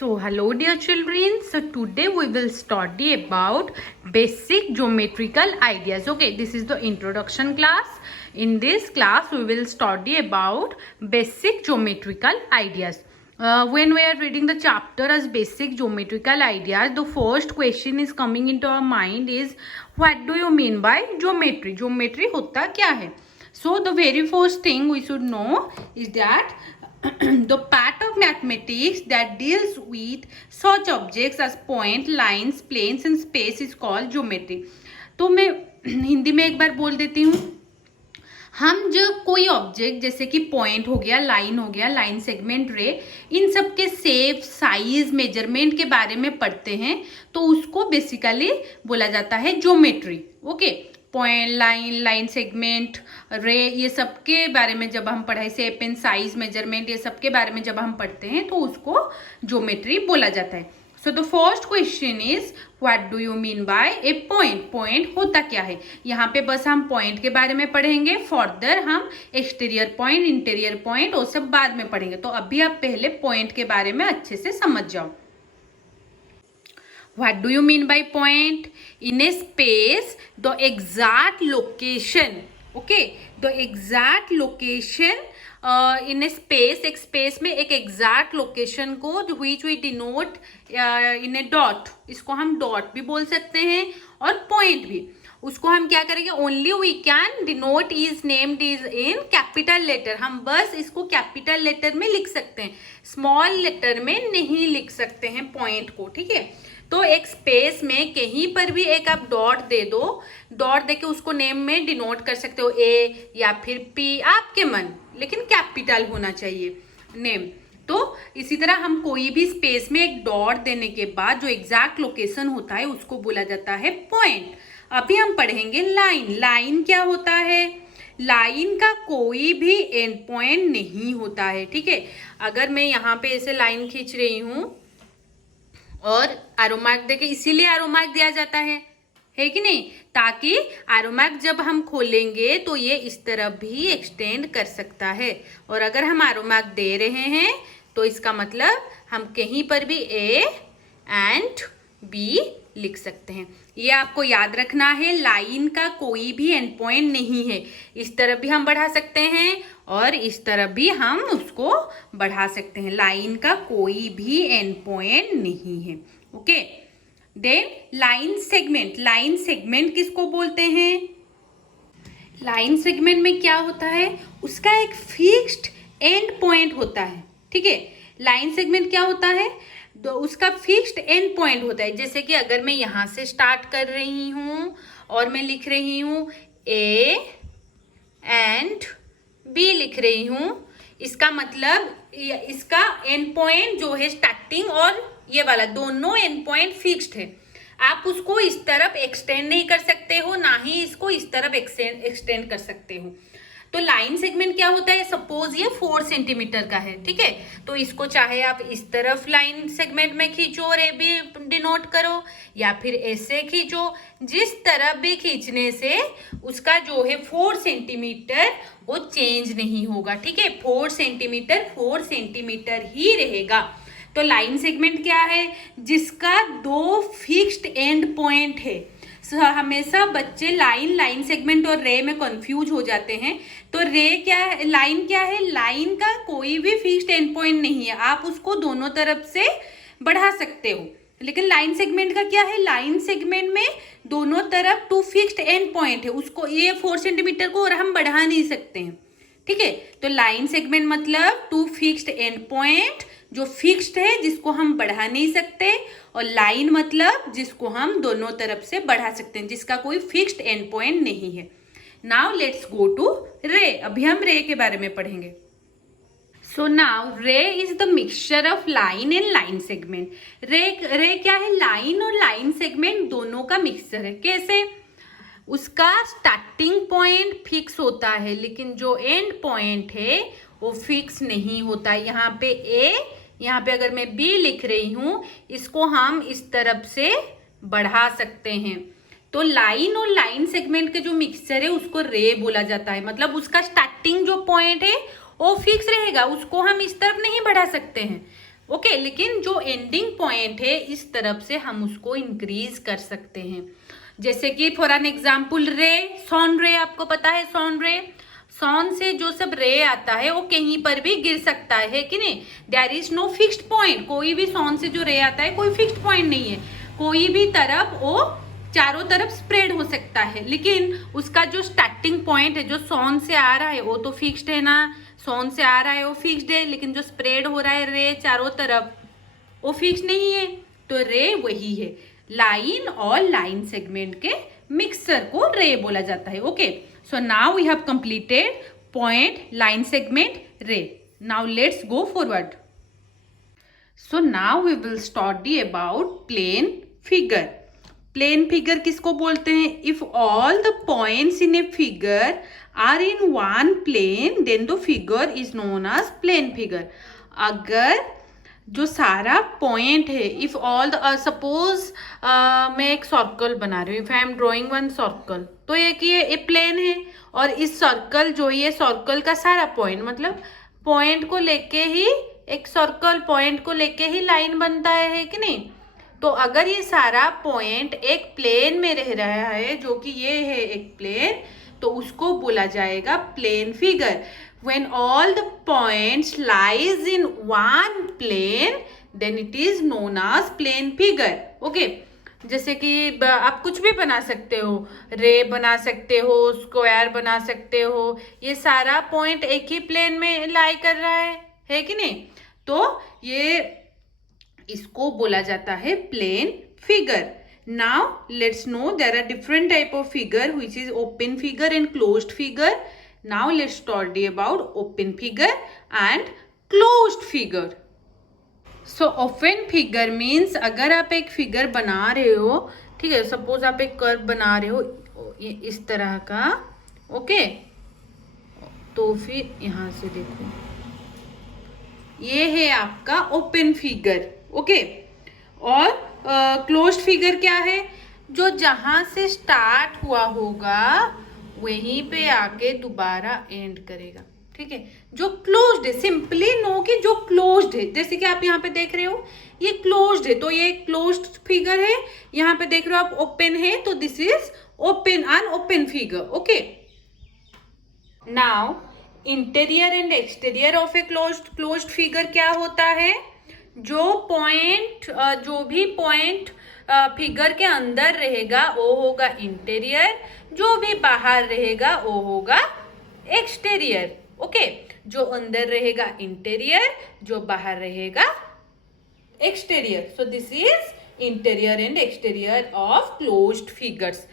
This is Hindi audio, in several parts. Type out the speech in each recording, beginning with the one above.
So hello dear children, so today we will study about basic geometrical ideas. Okay, this is the introduction class. In this class we will study about basic geometrical ideas. When we are reading the chapter as basic geometrical ideas, the first question is coming into our mind is what do you mean by geometry? Geometry होता क्या है? So the very first thing we should know is that the part of mathematics that deals with such objects as point, lines, planes and space is called geometry. तो मैं हिंदी में एक बार बोल देती हूँ. हम जब कोई ऑब्जेक्ट जैसे कि पॉइंट हो गया, लाइन हो गया, लाइन सेगमेंट, रे, इन सब के शेप, साइज, मेजरमेंट के बारे में पढ़ते हैं तो उसको बेसिकली बोला जाता है geometry. Okay, point, line, line segment, रे, ये सब के बारे में जब हम पढ़ाई, शेप एंड साइज, मेजरमेंट, ये सब के बारे में जब हम पढ़ते हैं तो उसको ज्योमेट्री बोला जाता है. So the first question is what do you mean by A point? Point होता क्या है? यहाँ पे बस हम पॉइंट के बारे में पढ़ेंगे. फर्दर हम एक्सटीरियर पॉइंट, इंटीरियर पॉइंट वो सब बाद में पढ़ेंगे. तो अभी आप पहले पॉइंट के बारे में अच्छे से समझ जाओ. What do you mean by point? In a space, the exact location. Okay, the exact location in a space. एक space में एक exact location को which we denote in a dot. इसको हम dot भी बोल सकते हैं और point भी. उसको हम क्या करेंगे? Only we can denote is named is in capital letter. हम बस इसको capital letter में लिख सकते हैं, small letter में नहीं लिख सकते हैं point को. ठीक है, तो एक स्पेस में कहीं पर भी एक आप डॉट दे दो, डॉट देके उसको नेम में डिनोट कर सकते हो, ए या फिर पी, आपके मन, लेकिन कैपिटल होना चाहिए नेम. तो इसी तरह हम कोई भी स्पेस में एक डॉट देने के बाद जो एग्जैक्ट लोकेशन होता है उसको बोला जाता है पॉइंट. अभी हम पढ़ेंगे लाइन. लाइन क्या होता है? लाइन का कोई भी एंड पॉइंट नहीं होता है. ठीक है, अगर मैं यहाँ पे ऐसे लाइन खींच रही हूँ और एरो मार्क देके, इसीलिए एरो मार्क दिया जाता है कि नहीं? ताकि एरो मार्क जब हम खोलेंगे तो ये इस तरफ भी एक्सटेंड कर सकता है. और अगर हम एरो मार्क दे रहे हैं तो इसका मतलब हम कहीं पर भी ए एंड बी लिख सकते हैं. ये आपको याद रखना है. लाइन का कोई भी एंड पॉइंट नहीं है. इस तरफ भी हम बढ़ा सकते हैं और इस तरफ भी हम उसको बढ़ा सकते हैं. लाइन का कोई भी एंड पॉइंट नहीं है. Okay, then line segment. Line segment किसको बोलते हैं? लाइन सेगमेंट में क्या होता है? उसका एक फिक्स्ड एंड पॉइंट होता है. ठीक है, लाइन सेगमेंट क्या होता है? तो उसका फिक्स्ड एंड पॉइंट होता है. जैसे कि अगर मैं यहाँ से स्टार्ट कर रही हूँ और मैं लिख रही हूँ ए एंड बी लिख रही हूँ, इसका मतलब इसका एंड पॉइंट जो है स्टार्टिंग और ये वाला दोनों एंड पॉइंट फिक्स्ड है. आप उसको इस तरफ एक्सटेंड नहीं कर सकते हो, ना ही इसको इस तरफ एक्सटेंड कर सकते हो. तो लाइन सेगमेंट क्या होता है? सपोज ये 4 सेंटीमीटर का है. ठीक है, तो इसको चाहे आप इस तरफ लाइन सेगमेंट में खींचो और ए भी डिनोट करो, या फिर ऐसे खींचो. जिस तरफ भी खींचने से उसका जो है 4 सेंटीमीटर वो चेंज नहीं होगा. ठीक है, 4 सेंटीमीटर ही रहेगा. तो लाइन सेगमेंट क्या है? जिसका 2 फिक्स्ड एंड पॉइंट है. हमेशा बच्चे लाइन सेगमेंट और रे में कंफ्यूज हो जाते हैं. तो रे क्या है, लाइन क्या है? लाइन का कोई भी फिक्स्ड एंड पॉइंट नहीं है. आप उसको दोनों तरफ से बढ़ा सकते हो. लेकिन लाइन सेगमेंट का क्या है? लाइन सेगमेंट में दोनों तरफ 2 फिक्स्ड एंड पॉइंट है. उसको ये 4 सेंटीमीटर को और हम बढ़ा नहीं सकते हैं. ठीक है, तो लाइन सेगमेंट मतलब 2 फिक्स्ड एंड पॉइंट जो फिक्स्ड है, जिसको हम बढ़ा नहीं सकते, और लाइन मतलब जिसको हम दोनों तरफ से बढ़ा सकते हैं, जिसका कोई फिक्स्ड एंड पॉइंट नहीं है. नाउ लेट्स गो टू रे. अभी हम रे के बारे में पढ़ेंगे. सो नाउ रे is the mixture of line and line segment. रे क्या है? लाइन और लाइन सेगमेंट दोनों का मिक्सचर है. कैसे? उसका स्टार्टिंग पॉइंट फिक्स होता है, लेकिन जो एंड पॉइंट है वो फिक्स नहीं होता. यहाँ पे ए, यहाँ पे अगर मैं बी लिख रही हूँ, इसको हम इस तरफ से बढ़ा सकते हैं. तो लाइन और लाइन सेगमेंट के जो मिक्सचर है उसको रे बोला जाता है. मतलब उसका स्टार्टिंग जो पॉइंट है वो फिक्स रहेगा, उसको हम इस तरफ नहीं बढ़ा सकते हैं. ओके लेकिन जो एंडिंग पॉइंट है इस तरफ से हम उसको इंक्रीज कर सकते हैं। जैसे कि फॉर एन एग्जाम्पल रे, सॉन रे, आपको पता है सॉन रे, सॉन से जो सब रे आता है वो कहीं पर भी गिर सकता है कि नहीं, there is no fixed point. कोई भी सॉन से जो रे आता है कोई फिक्स्ड पॉइंट नहीं है, कोई भी तरफ वो चारों तरफ स्प्रेड हो सकता है, लेकिन उसका जो स्टार्टिंग पॉइंट है जो सॉन से आ रहा है वो तो फिक्स्ड है ना, सॉन से आ रहा है वो फिक्स्ड है, लेकिन जो स्प्रेड हो रहा है रे चारों तरफ वो फिक्स नहीं है, तो रे वही है। लाइन और लाइन सेगमेंट के मिक्सचर को रे बोला जाता है। Okay, so now we have completed point, line segment, ray. Now let's go forward. So now we will study about plane figure. Plane figure किसको बोलते हैं? If all the points in a figure are in one plane then the figure is known as plane figure. अगर जो सारा पॉइंट है, इफ ऑल द सपोज मैं एक सर्कल बना रही हूँ, if I am drawing one circle, तो ये प्लेन है और इस सर्कल जो ये सर्कल का सारा पॉइंट, मतलब पॉइंट को लेके ही एक सर्कल, पॉइंट को लेके ही लाइन बनता है कि नहीं। तो अगर ये सारा पॉइंट एक प्लेन में रह रहा है, जो कि ये है एक प्लेन, तो उसको बोला जाएगा plane figure. When all the points lies in one plane, then it is known as plane figure. Okay, जैसे कि आप कुछ भी बना सकते हो, रे बना सकते हो, स्क्वायर बना सकते हो, ये सारा पॉइंट एक ही प्लेन में लाई कर रहा है कि नहीं, तो ये इसको बोला जाता है plane figure. Now let's know there are different type of figure, which is open figure and closed figure. Now let's study about open figure and closed figure. So open figure means अगर आप एक फिगर बना रहे हो, ठीक है, सपोज आप एक कर्व बना रहे हो इस तरह का, ओके, तो फिर यहाँ से देखो ये है आपका ओपन फिगर, ओके। और क्लोज्ड फिगर क्या है? जो जहां से स्टार्ट हुआ होगा वहीं पे आके दोबारा एंड करेगा, ठीक है। जो क्लोज्ड है, सिंपली नो कि जो क्लोज्ड है, जैसे कि आप यहाँ पे देख रहे हो ये क्लोज्ड है, तो ये क्लोज्ड फिगर है। यहाँ पे देख रहे हो आप ओपन है, तो this is open, an open figure, okay. Now interior and exterior of a closed figure क्या होता है? जो पॉइंट, जो भी पॉइंट फिगर के अंदर रहेगा वो होगा इंटीरियर, जो भी बाहर रहेगा वो होगा एक्सटीरियर, ओके। जो अंदर रहेगा इंटीरियर, जो बाहर रहेगा exterior. So this is interior and exterior of closed figures.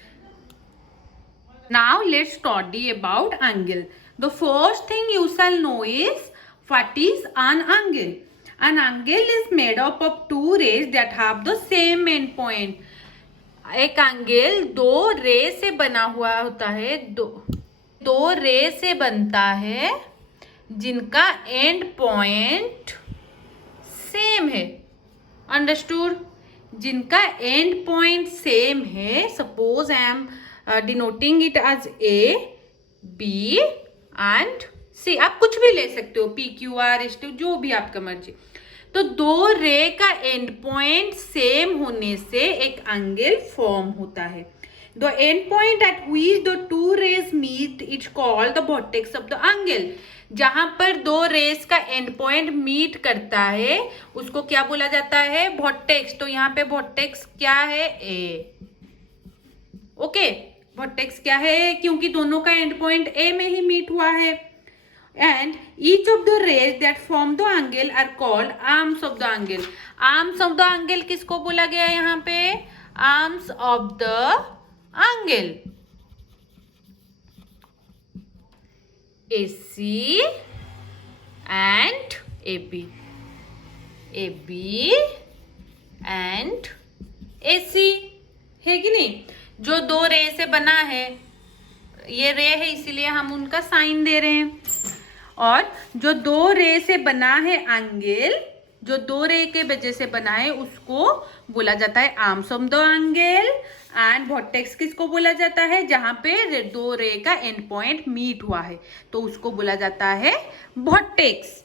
Now let's study about angle. The first thing you shall know is what is an angle. An angle is made up of two rays that have the same end point. एक एंगल दो रे से बना हुआ होता है, दो रे से बनता है जिनका एंड पॉइंट सेम है। अंडरस्टूड? जिनका एंड पॉइंट सेम है, suppose I am denoting it as A, B and C, आप कुछ भी ले सकते हो, P Q R S T, जो भी आपका मर्जी। तो दो रे का एंड पॉइंट सेम होने से एक एंगल फॉर्म होता है। The end point at which the two rays meet is called the vertex of the angle. जहां पर दो रेज का एंड पॉइंट मीट करता है उसको क्या बोला जाता है? वर्टेक्स। तो यहाँ पे वर्टेक्स क्या है? ए, ओके। वर्टेक्स क्या है? क्योंकि दोनों का एंड पॉइंट ए में ही मीट हुआ है। And each of the rays that form the angle are called arms of the angle. Arms of the angle किसको बोला गया है यहाँ पे? Arms of the angle. AC and AB. AB and AC है कि नहीं? जो दो रे से बना है, ये रे है इसीलिए हम उनका साइन दे रहे हैं। और जो दो रे से बना है एंगल, जो दो रे के वजह से बना है उसको बोला जाता है arms of the angle. And vertex किसको बोला जाता है? जहां पे दो रे का एंड पॉइंट मीट हुआ है तो उसको बोला जाता है vertex.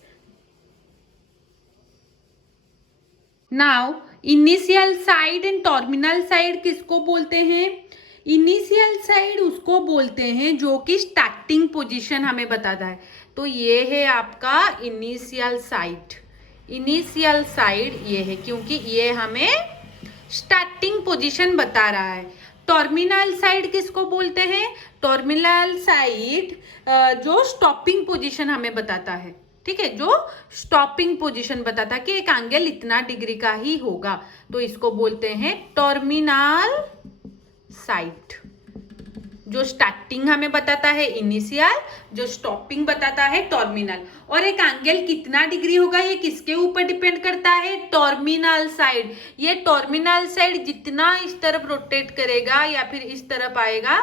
Now initial side and terminal side किसको बोलते हैं? इनिशियल साइड उसको बोलते हैं जो कि स्टार्टिंग पोजीशन हमें बताता है। तो ये है आपका इनिशियल साइड। इनिशियल साइड ये है क्योंकि ये हमें स्टार्टिंग पोजीशन बता रहा है। टर्मिनल साइड किसको बोलते हैं? टर्मिनल साइड जो स्टॉपिंग पोजीशन हमें बताता है, ठीक है, जो स्टॉपिंग पोजीशन बताता है कि एक एंगल इतना डिग्री का ही होगा, तो इसको बोलते हैं टर्मिनल साइड। जो स्टार्टिंग हमें बताता है इनिशियल, जो स्टॉपिंग बताता है टर्मिनल। और एक एंगल कितना डिग्री होगा ये किसके ऊपर डिपेंड करता है? Terminal side. ये टर्मिनल साइड जितना इस तरफ रोटेट करेगा या फिर इस तरफ आएगा,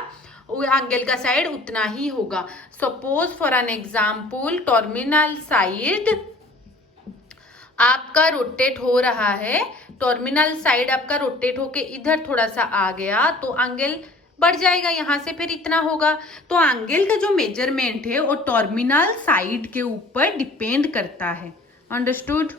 वो एंगल का साइड उतना ही होगा। Suppose for an example, terminal side आपका रोटेट हो रहा है, टर्मिनल साइड आपका रोटेट होके इधर थोड़ा सा आ गया तो एंगल बढ़ जाएगा, यहां से फिर इतना होगा। तो एंगल का जो मेजरमेंट है वो टर्मिनल साइड के ऊपर डिपेंड करता है। अंडरस्टूड?